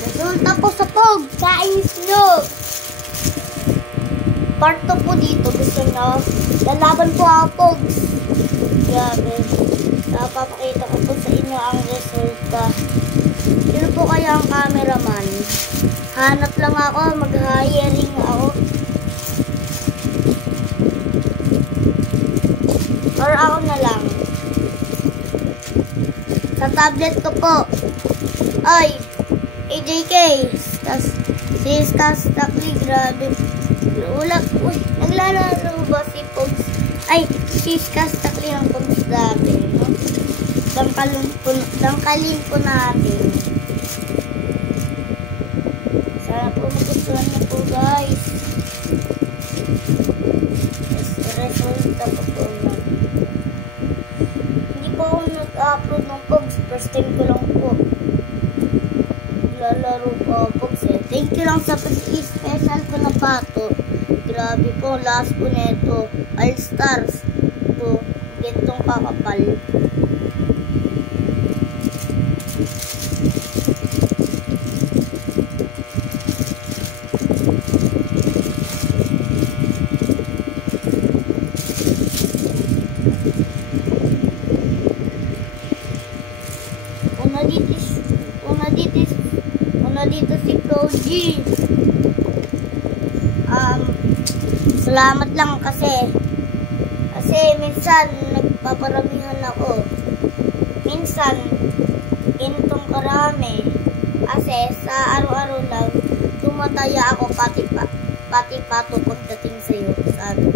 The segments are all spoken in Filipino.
Resulta po sa pog. Kainis nyo. Part 2 po dito. Gusto nyo? Lalaban po ako, pogs. Grabe. Napapakita ko po sa inyo ang resulta. Sino po kaya ang cameraman? Hanap lang ako. Mag-hiring ako. Or ako na lang. Sa tablet ko po. Ay, AJK. Si Skastakli, grabe. Wala, uy, naglalaro ba si Pogs? Ay, si Skastakli ng Pogs dati, no? Dangkalin po natin. Sana po magustuhan niyo po, guys. Resulta po po na. Hindi po ako nag-upload ng Pogs. First time ko lang po. Lalaro po ako, Pogs eh. Thank you lang sa pag-i-special ko na pato. Grabe po, last po neto. All stars. Ito, gantong kakapal. Una dito si Proji. Salamat lang kasi minsan nagpaparamihan ako. Minsan ganitong karami. Kasi sa araw-araw lang tumataya ako pati pato pagdating sa iyo. Sabi.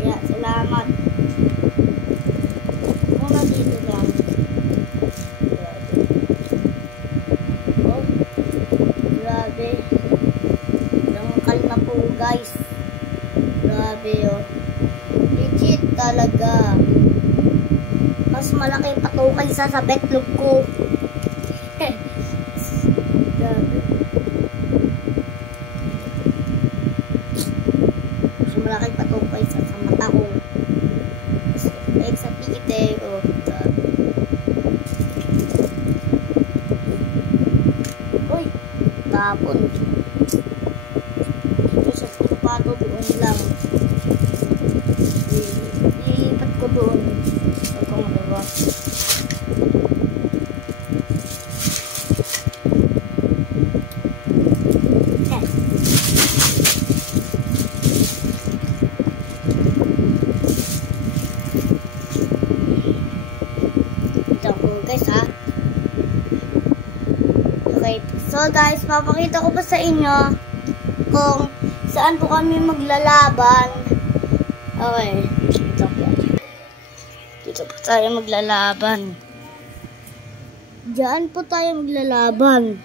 Kaya salamat. Una dito lang. Oh, grabe. Nangkal na po, guys. Grabe, oh. Legit talaga. Mas malaki pa to kaysa sa betlog ko. Grabe. Mas malaki pa to kaysa sa mata ko. Like sa pikite, oh. Grabe. Uy, tapon. Ito sa pato doon lang. Ilipat ko doon. Ito nga diba? Ito po guys ha. Okay. So guys, papakita ko pa sa inyo kung saan po kami maglalaban. Okay. Dito po tayo maglalaban. Diyan po tayo maglalaban.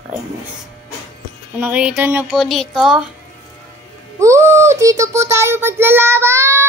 Okay. Nakita nyo po dito. Dito po tayo maglalaban!